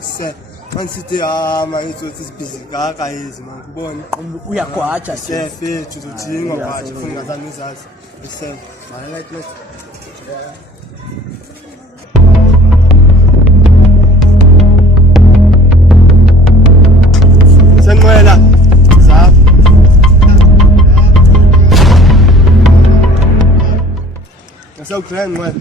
se manisithi manje uzothi sibhizi kaka yizi manje ubone uyagwaja fethu uzodinga kwaje ufuna ngazani uzazi bese manje like senqwela za Nasa grand ngwela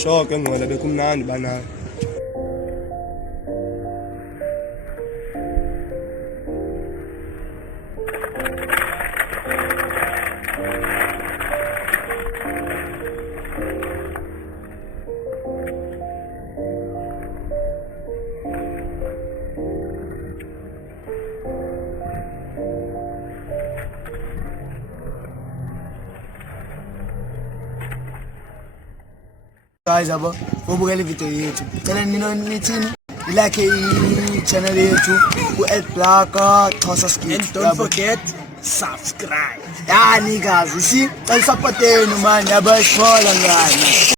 Shoke ngwela bekumnandi banayo guys abo ubukele video yethu cela nithini like channel yethu ku@Blaggar Xhosa skits and don't forget subscribe yani guys see support yenu man yabasiphola ngani